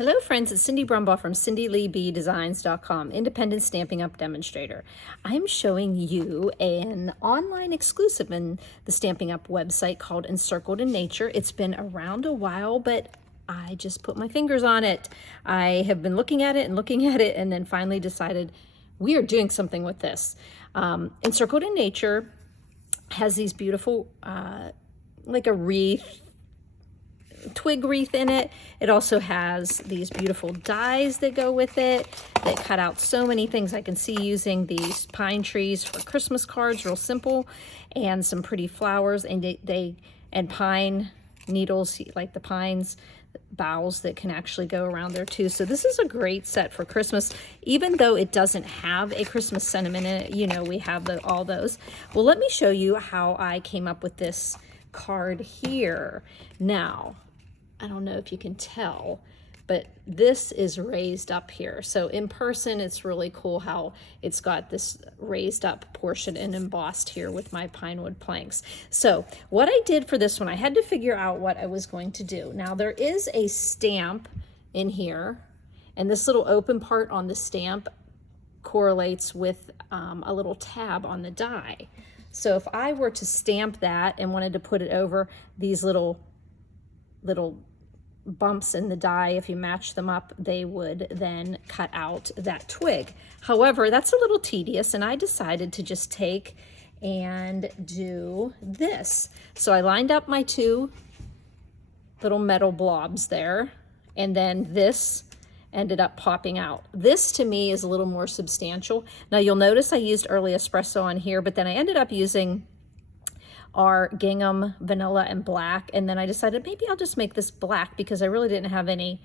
Hello friends, it's Cindy Brumbaugh from CindyLeeBDesigns.com, independent Stampin' Up! Demonstrator. I'm showing you an online exclusive in the Stampin' Up! Website called Encircled in Nature. It's been around a while, but I just put my fingers on it. I have been looking at it and then finally decided we are doing something with this. Encircled in Nature has these beautiful, like a wreath, twig wreath in it. It also has these beautiful dies that go with it that cut out so many things. I can see using these pine trees for Christmas cards, real simple, and some pretty flowers, and and pine needles, like the pines boughs that can actually go around there too. So this is a great set for Christmas, even though it doesn't have a Christmas sentiment in it. You know, we have all those. Well, let me show you how I came up with this card here. Now, I don't know if you can tell, but this is raised up here. So in person, it's really cool how it's got this raised up portion and embossed here with my pine wood planks. So what I did for this one, I had to figure out what I was going to do. Now there is a stamp in here, and this little open part on the stamp correlates with a little tab on the die. So if I were to stamp that and wanted to put it over these little bumps in the die, if you match them up, they would then cut out that twig. However, that's a little tedious, and I decided to just take and do this. So I lined up my two little metal blobs there, and then this ended up popping out. This to me is a little more substantial. Now you'll notice I used early espresso on here, but then I ended up using our gingham, vanilla, and black, and then I decided maybe I'll just make this black because I really didn't have any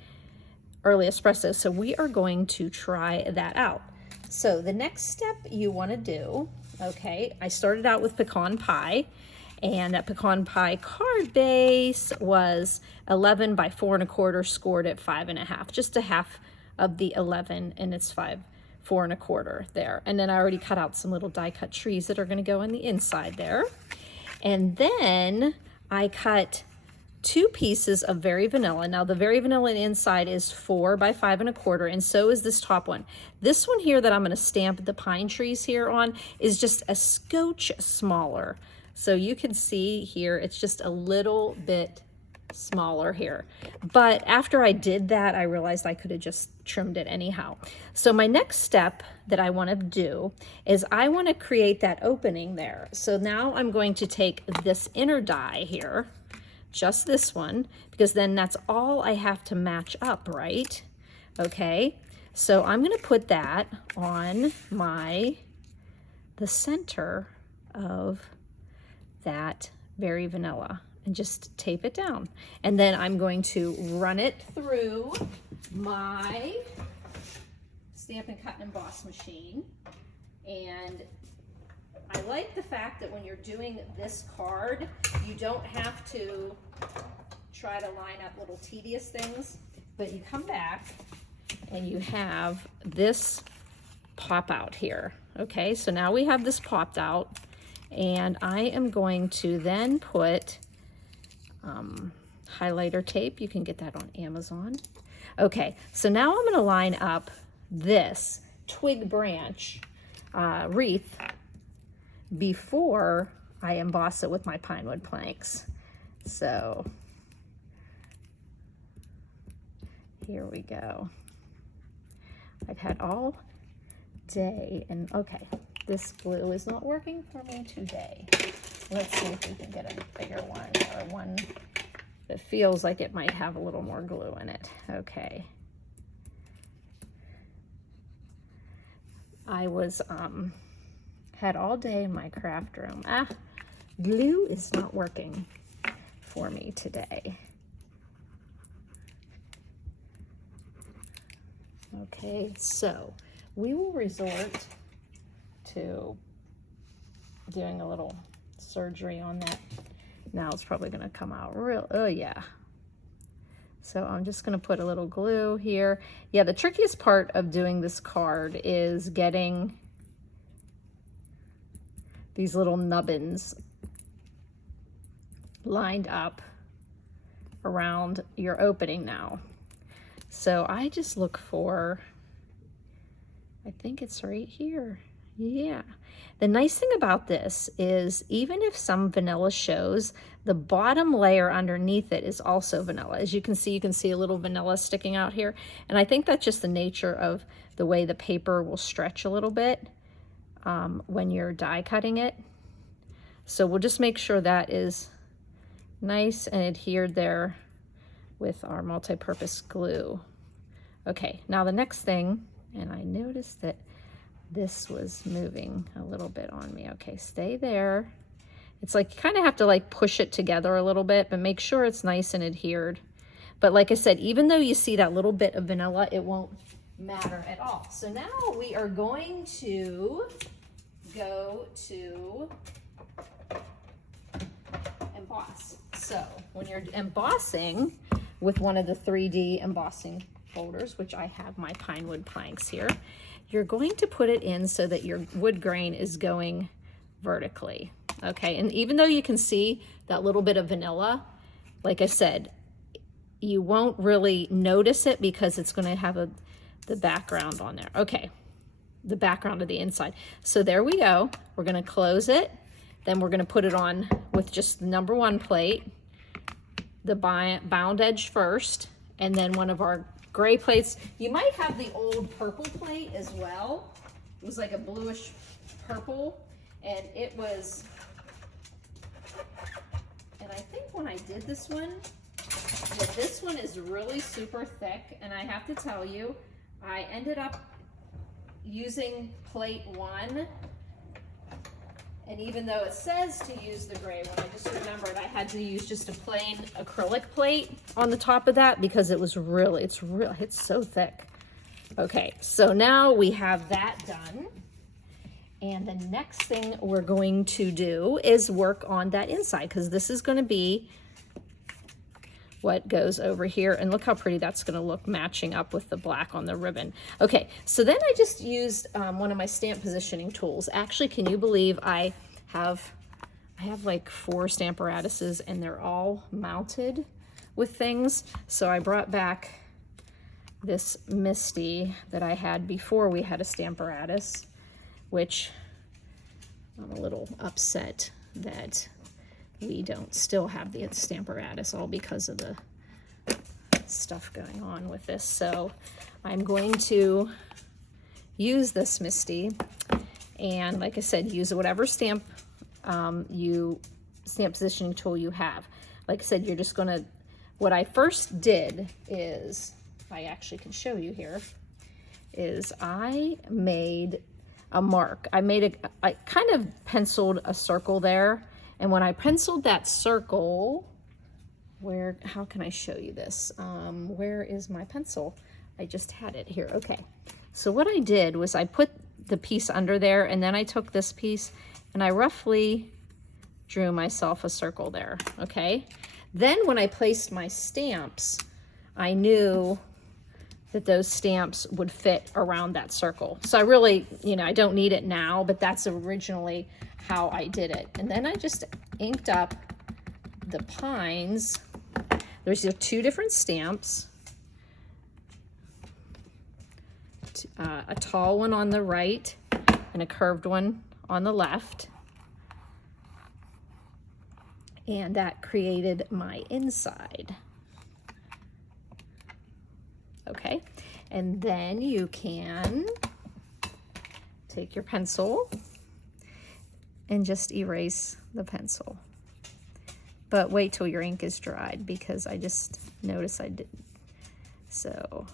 early espresso. So we are going to try that out. So the next step you want to do, okay, I started out with pecan pie, and that pecan pie card base was 11 by 4 1/4 scored at 5 1/2, just a half of the 11, and it's 4 1/4 there. And then I already cut out some little die cut trees that are going to go on the inside there. And then I cut 2 pieces of Very Vanilla. Now the Very Vanilla inside is 4 by 5 1/4, and so is this top one. This one here that I'm going to stamp the pine trees here on is just a scotch smaller. So you can see here, it's just a little bit smaller here. But after I did that, I realized I could have just trimmed it anyhow. So my next step that I want to do is I want to create that opening there. So now I'm going to take this inner die here, just this one, because then that's all I have to match up, right? Okay, so I'm going to put that on the center of that Very Vanilla and just tape it down. And then I'm going to run it through my Stampin' Cut and Emboss machine. And I like the fact that when you're doing this card, you don't have to try to line up little tedious things, but you come back and you have this pop out here. Okay, so now we have this popped out, and I am going to then put highlighter tape. You can get that on Amazon. Okay, so now I'm going to line up this twig branch wreath before I emboss it with my pine wood planks. So here we go. I've had all day, and okay, this glue is not working for me today. Let's see if we can get a bigger one, or one that feels like it might have a little more glue in it. Okay. I was had all day in my craft room. Glue is not working for me today. Okay, so we will resort to doing a little surgery on that. Now it's probably going to come out real, oh yeah. So I'm just going to put a little glue here. Yeah, the trickiest part of doing this card is getting these little nubbins lined up around your opening now. So I just look for, I think it's right here. Yeah. The nice thing about this is even if some vanilla shows, the bottom layer underneath it is also vanilla. As you can see a little vanilla sticking out here. And I think that's just the nature of the way the paper will stretch a little bit when you're die cutting it. So we'll just make sure that is nice and adhered there with our multi-purpose glue. Okay, now the next thing, and I noticed that this was moving a little bit on me. Okay, stay there. It's like you kind of have to like push it together a little bit, but make sure it's nice and adhered. But like I said, even though you see that little bit of vanilla, it won't matter at all. So now we are going to go to emboss. So when you're embossing with one of the 3D embossing folders, which I have my pine wood planks here, you're going to put it in so that your wood grain is going vertically. Okay, and even though you can see that little bit of vanilla, like I said, you won't really notice it because it's going to have the background on there. Okay, the background of the inside. So there we go. We're going to close it. Then we're going to put it on with just the number 1 plate, the bound edge first, and then one of our gray plates. You might have the old purple plate as well. It was like a bluish purple, and it was, and I think when I did this one, that this one is really super thick, and I have to tell you, I ended up using plate 1. And even though it says to use the gray one, I just remembered I had to use just a plain acrylic plate on the top of that because it was really, it's so thick. Okay, so now we have that done. And the next thing we're going to do is work on that inside, because this is going to be what goes over here. And look how pretty that's going to look matching up with the black on the ribbon. Okay, so then I just used one of my stamp positioning tools. Actually, can you believe I have like 4 Stamparatuses and they're all mounted with things. So I brought back this Misty that I had before we had a Stamparatus, which I'm a little upset that we don't still have the Stamparatus, all because of the stuff going on with this. So I'm going to use this Misty, and like I said, use whatever stamp stamp positioning tool you have. Like I said, you're just gonna, what I first did is, if I actually can show you here, is I made a mark. I kind of penciled a circle there. And when I penciled that circle, how can I show you this? Where is my pencil? I just had it here. Okay. So what I did was I put the piece under there, and then I took this piece and I roughly drew myself a circle there. Okay. Then when I placed my stamps, I knew that those stamps would fit around that circle. So I really, I don't need it now, but that's originally how I did it. And then I just inked up the pines. There's 2 different stamps, a tall one on the right and a curved one on the left. And that created my inside. Okay, and then you can take your pencil and just erase the pencil. But wait till your ink is dried, because I just noticed I didn't. So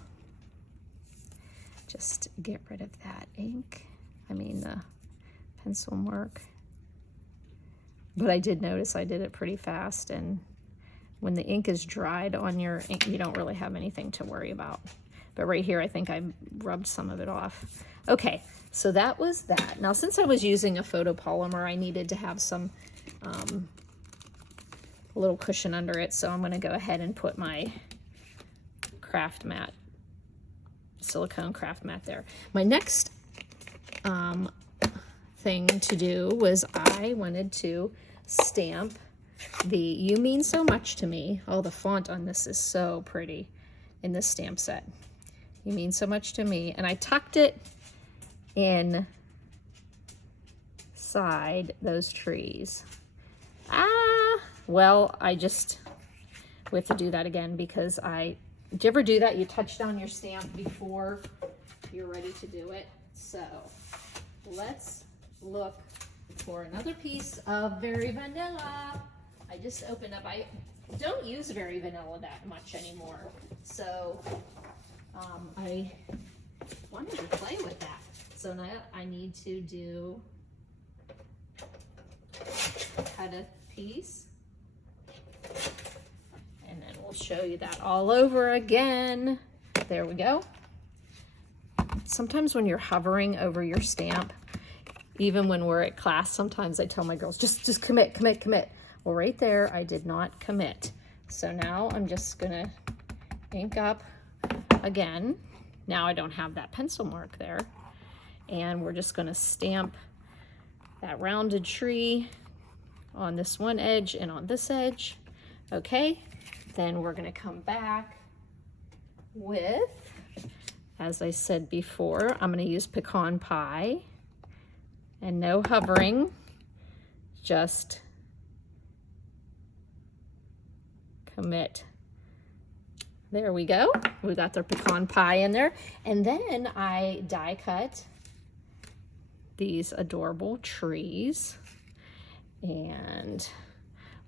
just get rid of that ink, the pencil mark. But I did notice I did it pretty fast, and when the ink is dried on your ink, you don't really have anything to worry about. But right here, I think I rubbed some of it off. Okay, so that was that. Now, since I was using a photopolymer, I needed to have some a little cushion under it. So I'm going to go ahead and put my craft mat, silicone craft mat there. My next thing to do was I wanted to stamp the You Mean So Much to Me. Oh, the font on this is so pretty. in this stamp set. You mean so much to me. And I tucked it inside those trees. Well, we have to do that again because did you ever do that? You touch down your stamp before you're ready to do it. So let's look for another piece of Very Vanilla. I just opened up, I don't use Very Vanilla that much anymore. So I wanted to play with that. So now I need to cut a piece. And then we'll show you that all over again. There we go. Sometimes when you're hovering over your stamp, even when we're at class, sometimes I tell my girls, just commit, commit, commit. Well, right there, I did not commit. So now I'm just gonna ink up again. Now I don't have that pencil mark there. And we're just gonna stamp that rounded tree on this one edge and on this edge. Okay, then we're gonna come back with, as I said before, I'm gonna use pecan pie and no hovering, just commit. There we go. We got the pecan pie in there. And then I die cut these adorable trees. And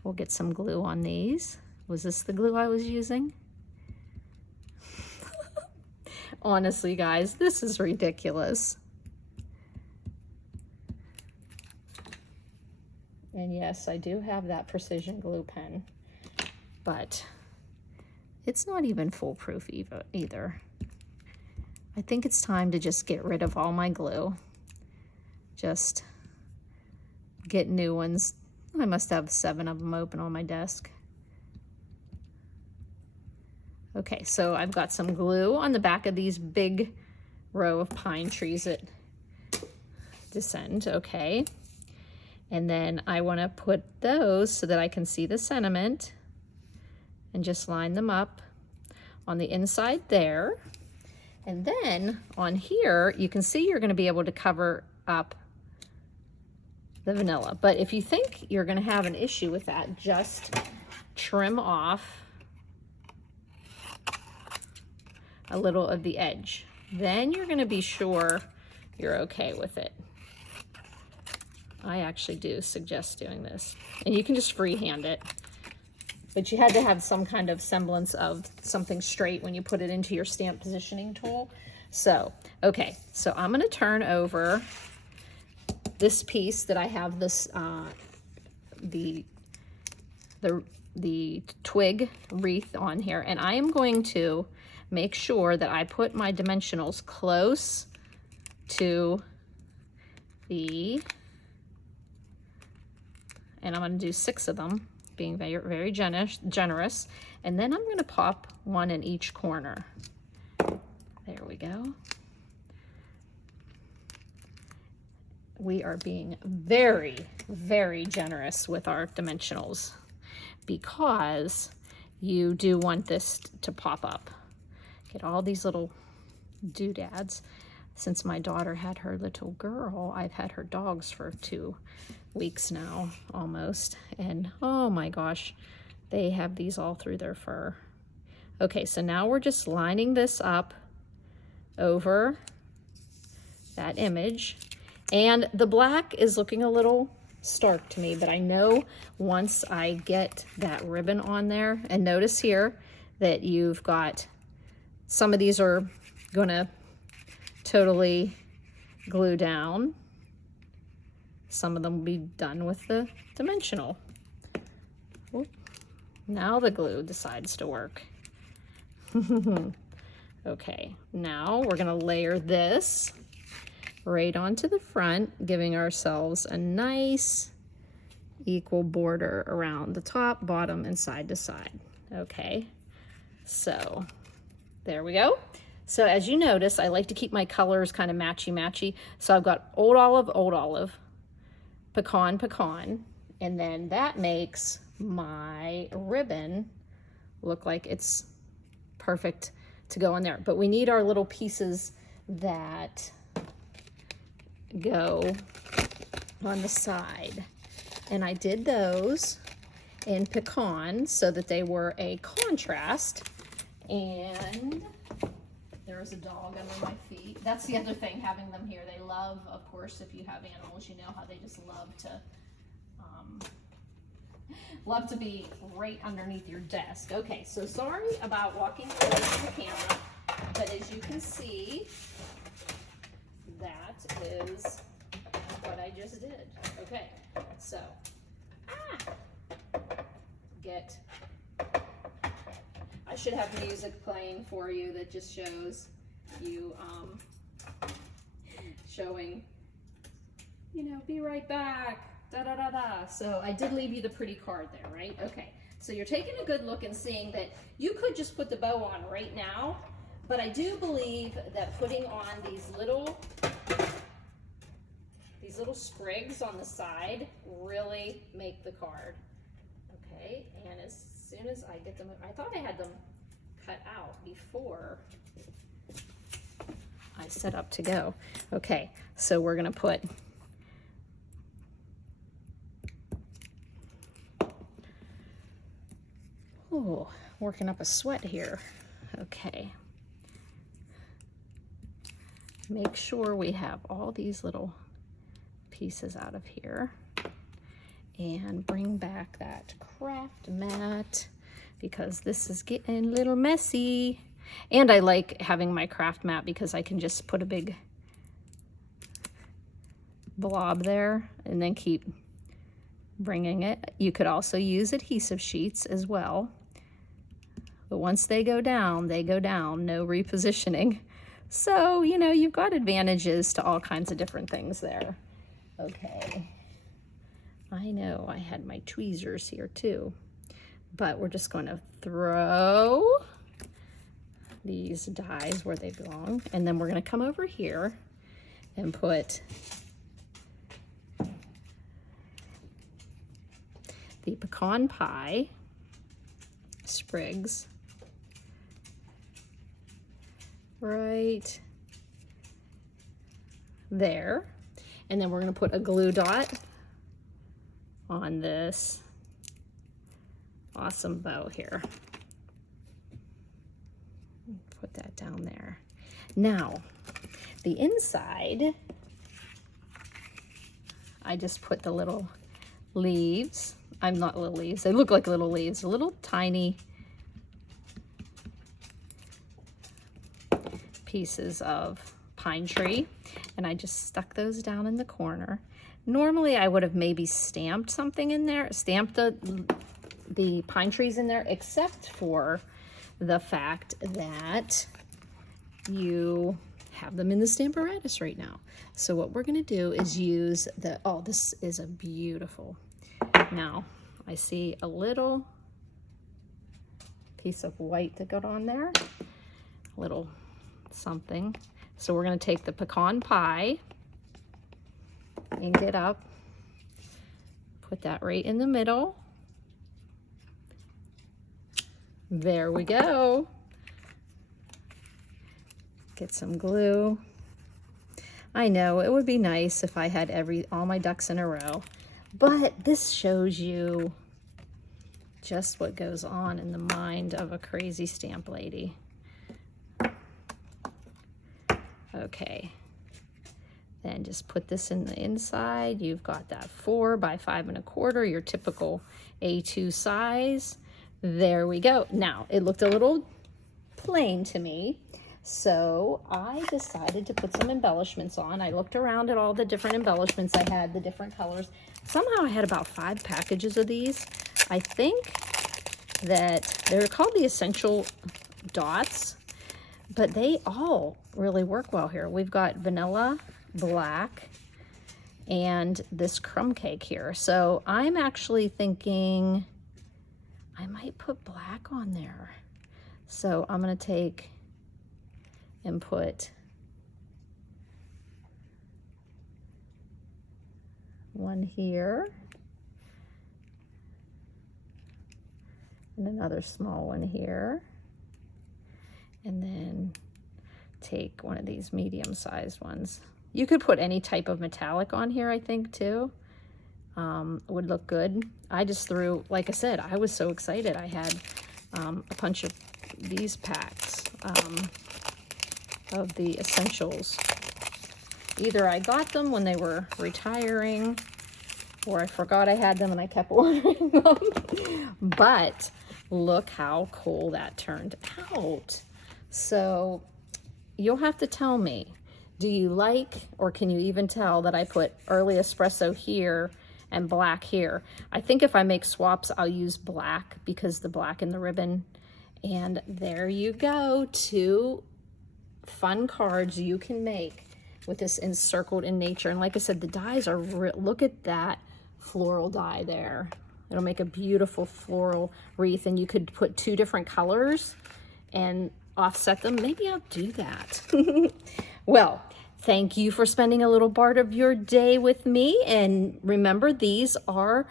we'll get some glue on these. Was this the glue I was using? Honestly, guys, this is ridiculous. And yes, I do have that precision glue pen, but it's not even foolproof either. I think it's time to just get rid of all my glue. Just get new ones. I must have 7 of them open on my desk. Okay, so I've got some glue on the back of these big row of pine trees that descend, okay. And then I want to put those so that I can see the sentiment and just line them up on the inside there. And then on here, you can see you're going to be able to cover up the vanilla. But if you think you're going to have an issue with that, just trim off a little of the edge. Then you're going to be sure you're okay with it. I actually do suggest doing this. And you can just freehand it. But you had to have some kind of semblance of something straight when you put it into your stamp positioning tool. So, okay, so I'm gonna turn over this piece that I have this, the twig wreath on here, and I am going to make sure that I put my dimensionals close to and I'm going to do 6 of them, being very, very generous. And then I'm going to pop one in each corner. There we go. We are being very, very generous with our dimensionals because you do want this to pop up. Get all these little doodads. Since my daughter had her little girl, I've had her dogs for 2 weeks now, almost. And oh my gosh, they have these all through their fur. Okay, so now we're just lining this up over that image. And the black is looking a little stark to me, but I know once I get that ribbon on there, and notice here that you've got, some of these are gonna totally glue down. Some of them will be done with the dimensional. Oop. Now the glue decides to work. Okay, now we're gonna layer this right onto the front, giving ourselves a nice equal border around the top, bottom, and side to side. Okay, so there we go. So as you notice, I like to keep my colors kind of matchy-matchy. So I've got old olive, pecan, pecan, and then that makes my ribbon look like it's perfect to go in there. But we need our little pieces that go on the side. And I did those in pecan so that they were a contrast. And there's a dog under my feet. That's the other thing, having them here. They love, of course, if you have animals, you know how they just love to be right underneath your desk. Okay, so sorry about walking away from the camera, but as you can see, that is what I just did. Okay, so I should have music playing for you that just shows you showing, you know, be right back, da da da da. So I did leave you the pretty card there, right? Okay, so you're taking a good look and seeing that you could just put the bow on right now, but I do believe that putting on these little sprigs on the side really make the card. Okay, and as soon as I get them, I thought I had them cut out before I set up to go. Okay, so we're gonna put working up a sweat here. Okay, make sure we have all these little pieces out of here and bring back that craft mat because this is getting a little messy. And I like having my craft mat because I can just put a big blob there and then keep bringing it. You could also use adhesive sheets as well. But once they go down, no repositioning. So, you know, you've got advantages to all kinds of different things there. Okay. I know I had my tweezers here too, but we're just going to throw these dies where they belong. And then we're going to come over here and put the pecan pie sprigs right there. And then we're going to put a glue dot on this awesome bow here. Put that down there. Now, the inside, I just put the little leaves. I'm not little leaves. They look like little leaves, a little tiny pieces of pine tree. And I just stuck those down in the corner. Normally I would have maybe stamped something in there, stamped the pine trees in there, except for the fact that you have them in the Stamparatus right now. So what we're gonna do is use the, oh, this is a beautiful. Now, I see a little piece of white that got on there, a little something. So we're gonna take the pecan pie, ink it up, put that right in the middle. There we go. Get some glue. I know it would be nice if I had all my ducks in a row, but this shows you just what goes on in the mind of a crazy stamp lady. Okay, then just put this in the inside. You've got that 4 by 5 1/4, your typical A2 size. There we go. Now, it looked a little plain to me, so I decided to put some embellishments on. I looked around at all the different embellishments I had, the different colors. Somehow I had about 5 packages of these. I think that they're called the Essential Dots, but they all really work well here. We've got vanilla, black, and this crumb cake here. So I'm actually thinking I might put black on there. So I'm gonna take and put one here and another small one here. And then take one of these medium-sized ones. You could put any type of metallic on here, I think, too. Would look good. I just threw, like I said, I was so excited. I had a bunch of these packs of the essentials. Either I got them when they were retiring, or I forgot I had them and I kept ordering them. But look how cool that turned out. So you'll have to tell me, do you like, or can you even tell that I put early espresso here and black here? I think if I make swaps, I'll use black because the black in the ribbon. And there you go, 2 fun cards you can make with this Encircled in Nature. And like I said, the dies are look at that floral die there. It'll make a beautiful floral wreath, and you could put 2 different colors and offset them. Maybe I'll do that. Well, thank you for spending a little part of your day with me. And remember, these are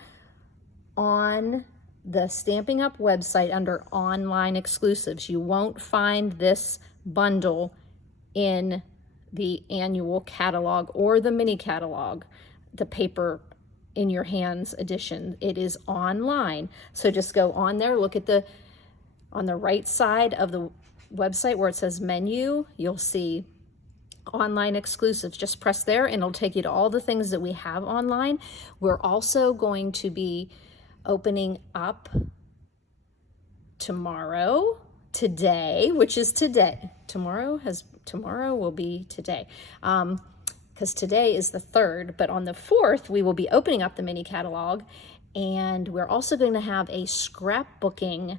on the Stampin' Up! Website under online exclusives. You won't find this bundle in the annual catalog or the mini catalog, the paper in your hands edition. It is online. So just go on there, look at on the right side of the website where it says menu, you'll see online exclusives. Just press there and it'll take you to all the things that we have online. We're also going to be opening up today, which is today. Tomorrow will be today. Because today is the 3rd, but on the 4th, we will be opening up the mini catalog, and we're also going to have a scrapbooking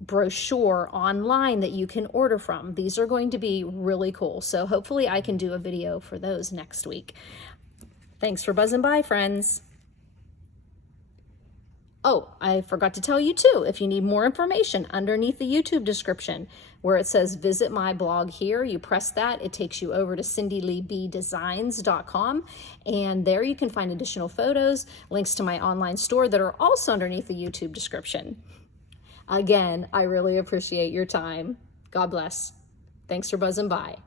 brochure online that you can order from. These are going to be really cool, so hopefully I can do a video for those next week. Thanks for buzzing by, friends. Oh, I forgot to tell you too, if you need more information, underneath the YouTube description where it says visit my blog here, you press that, it takes you over to cindyleebdesigns.com, and there you can find additional photos, links to my online store that are also underneath the YouTube description. Again, I really appreciate your time. God bless. Thanks for buzzing by.